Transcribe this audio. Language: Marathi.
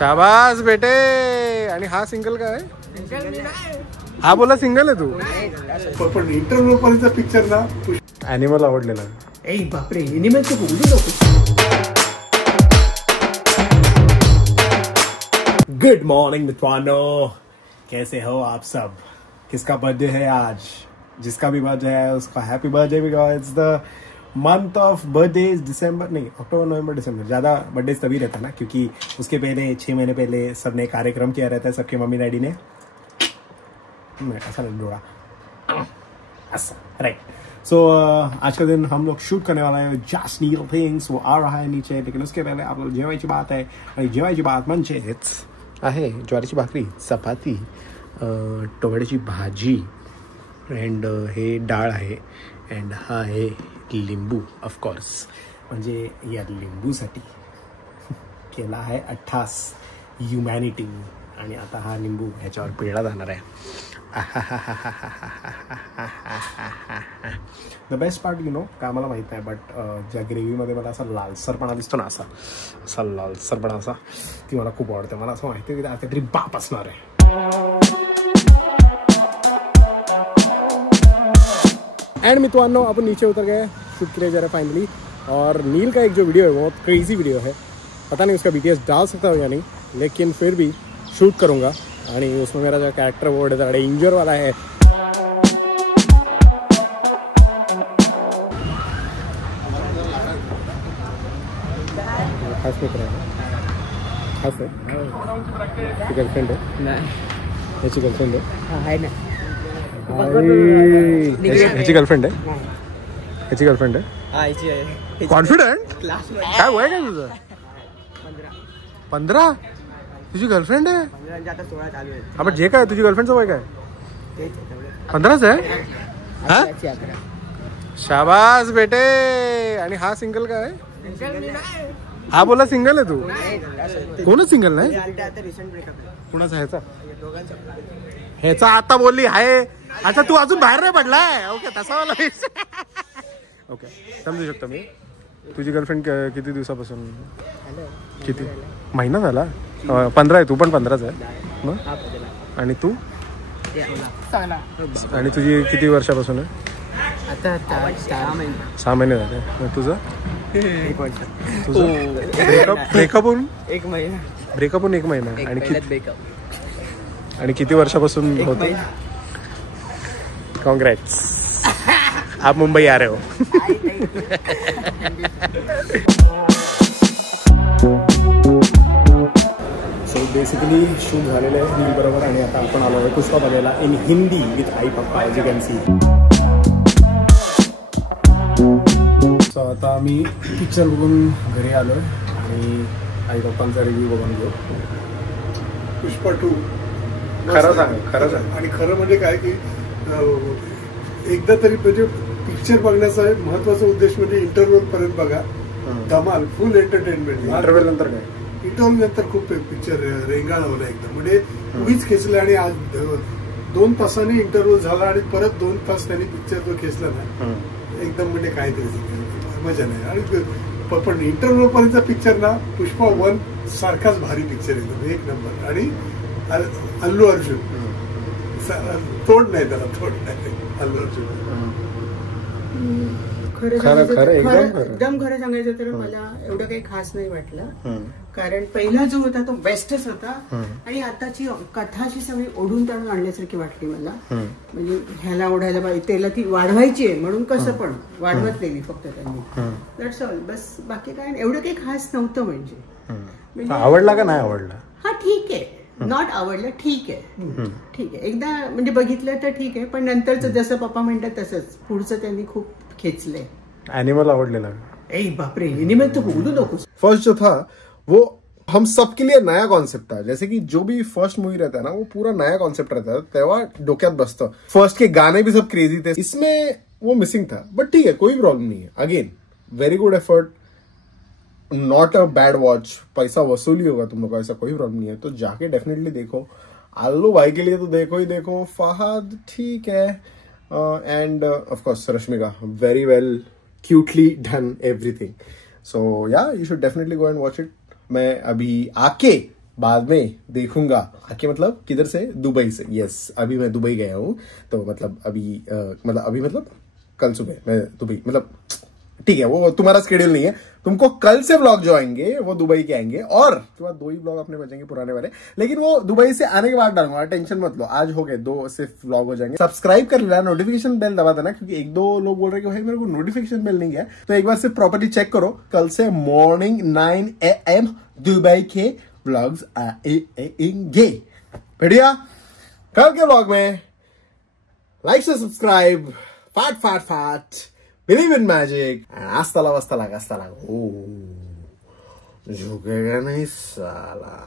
शाबास बेटे. आणि हा सिंगल काय आहे? हा बोला सिंगल आहे तू. पण इंटरव्ह्यू पर्यंत पिक्चर ना ॲनिमल आवडलेला. ए बापरे, ॲनिमल तर बोलू नको. गुड मॉर्निंग मित्रांनो, कैसे हो आप सब? किसका बर्थडे है आज? जिसका भी बर्थडे है उसका happy birthday, because it's the month of birthdays. दिसंबर नहीं, अक्टूबर नवंबर दिसंबर ज्यादा बर्थडेज तभी रहता ना, क्योंकि उसके पहले 6 महीने पहले सबने कार्यक्रम किया रहता है, सबके मम्मी डैडी ने. ऐसा नहीं जोड़ा, राइट. सो आज का दिन हम लोग शूट करने वाला है जस्ट नील थिंग्स. वो आ रहा है नीचे, लेकिन उसके पहले आप लोग जेवायची बात आहे. आणि जेवायची बात म्हणजेच आहे ज्वारीची भाकरी, चपाती, टोमॅटोची भाजी, अँड हे डाळ आहे, अँड हा आहे लिंबू. ऑफकोर्स म्हणजे या लिंबूसाठी केला आहे 88 ह्युमॅनिटी. आणि आता हा लिंबू ह्याच्यावर पिळला जाणार आहे. The best part you know काय आम्हाला माहीत नाही, बट ज्या ग्रेव्हीमध्ये मला असा लालसरपणा दिसतो ना, असा लालसरपणा असा, ती मला खूप आवडते. मला असं माहिती आहे की काहीतरी बाप असणार आहे. एंड मित्रांनो, अपन नीचे उतर गए, शूट के लिए जा रहे फाइनली. और नील का एक जो वीडियो है बहुत क्रेजी वीडियो है, पता नहीं उसका BTS डाल सकता हो या नहीं, लेकिन फिर भी शूट करूँगा. आणि उसमें मेरा जो कैरेक्टर वो डेंजर वाला है. खास मित्र आहे, खास आहे. गर्लफ्रेंड आहे? नाही, याची गर्लफ्रेंड आहे. आहे ना, ह्याची गर्लफ्रेंड आहे? ह्याची गर्लफ्रेंड आहे? कॉन्फिडंट? काय वय काय तुझं? 15? तुझी गर्लफ्रेंड आहे? हा, पण जे काय तुझी गर्लफ्रेंडचं वय काय? 15च आहे? हा, शाबास बेटे. आणि हा सिंगल काय आहे? हा बोला सिंगल आहे तू. कोणच सिंगल नाही? कोणाचा? ह्याचा आता बोलली आहे. अच्छा, तू अजून बाहेर नाही पडलाय? ओके, तसा वाला. ओके, समजू शकतो मी. तुझी गर्लफ्रेंड किती दिवसापासून? किती महिना झाला? 15 आहे. तू पण 15च आहे मग? आणि तू? आणि तुझी किती वर्षापासून आहे? आता 6 महिने झाले. तुझं? ब्रेकअप होऊन 1 महिना. ब्रेकअप होऊन 1 महिना. आणि किती वर्षापासून होतं? काँग्रेट्स, आप मुंबई आ रहे हो. सो बेसिकली शूट झालेलं आहे नील बरोबर. आणि आता आपण आलो आहे पुष्पा बघायला इन हिंदी विथ आई पप्पा, as you can see. So आता आम्ही पिक्चर बघून घरी आलो आहे आणि आई पप्पांचा रिव्ह्यू बघून घेऊ. पुष्पा 2 खरं सांग, खरं सांग. आणि खरं म्हणजे काय की एकदा तरी म्हणजे पिक्चर बघण्याचा महत्वाचा उद्देश म्हणजे इंटरव्ह्यू पर्यंत बघा. धमाल, फुल एंटरटेनमेंट. इंटरव्ह्यू नंतर काय? इंटरव्ह्यू नंतर खूप पिक्चर रेंगाळवला एकदम, म्हणजे उगीच खेचलं. आणि आज 2 तासांनी इंटरव्ह्यू झाला आणि परत 2 तास त्यांनी पिक्चर जो खेचला ना, एकदम म्हणजे काहीतरी मजा नाही. आणि पण इंटरव्ह्यू पर्यंत पिक्चर ना पुष्पा 1 सारखाच भारी पिक्चर एकदम 1 नंबर. आणि अल्लू अर्जुन तोड नाही, त्याला तोड नाही. अल्लू अर्जुन एकदम खरं सांगायचं तर मला एवढं काही खास नाही वाटलं, कारण पहिला जो होता तो बेस्टच होता. आणि आताची कथाची सगळी ओढून ताणून आणण्यासारखी वाटली मला. म्हणजे ह्याला ओढायला पाहिजे, त्याला ती वाढवायची आहे म्हणून कसं पण वाढवत नेली फक्त त्यांनी. दॅट्स ऑल, बस. बाकी काय एवढं काही खास नव्हतं. म्हणजे आवडला का नाही आवडला? हा ठीक आहे, नॉट आवडलं, ठीक आहे, ठीक आहे. एकदा म्हणजे बघितलं तर ठीक आहे, पण नंतरच जसं पप्पा म्हणतात तसंच पुढचं त्यांनी खूप खेचलंय. एनिमल आवडलेला? ए बापरे, एनिमल तो बोलू नको. फर्स्ट जो था वो हम सबके लिए नया कॉन्सेप्ट था. जैसे कि जो भी फर्स्ट मूवी रहता है ना, वो पूरा नया कॉन्सेप्ट रहता है, तेव्हा डोक्यात बसतं. फर्स्ट के गाने भी सब क्रेजी थे, इसमें वो मिसिंग था. बट ठीक है, कोई प्रॉब्लम नहीं है. Again very good effort, not a bad watch. पैसा वसूली होगा तुम लोग का, ऐसा कोई प्रॉब्लम नहीं है. तो जाके डेफिनेटली देखो. आल्लू भाई के लिए तो देखो ही देखो. फहद ठीक है, and of course Rashmika, very well, cutely done everything. So yeah, you should definitely go and watch it. मैं अभी आके बाद में देखूंगा आके, मतलब किधर से, दुबई से। यस, अभी मैं दुबई गया हूँ, तो मतलब अभी मतलब कल सुबह मैं दुबई, मतलब ठीक है, वो तुम्हारा शेड्यूल नहीं है। तुमको कल से व्लॉग जो आएंगे वो दुबई के आएंगे, और उसके बाद 2 ही व्लॉग अपने बचेंगे पुराने वाले, लेकिन वो दुबई से आने के बाद डालूंगा, टेंशन मत लो। आज हो गए 2 सिर्फ व्लॉग हो जाएंगे। सब्सक्राइब कर लेना, नोटिफिकेशन बेल दबा देना, क्योंकि 1-2 लोग बोल रहे कि भाई मेरे को नोटिफिकेशन बेल नहीं गया, तो एक बार सिर्फ प्रॉपर्ली चेक करो। कल से मॉर्निंग 9 AM दुबई के व्लॉग्स आएंगे। बढ़िया, कल के व्लॉग में लाइक से सब्सक्राइब, फाट Believe in magic, and hasta la vasta la. Oh, झुकेगा नहीं साला।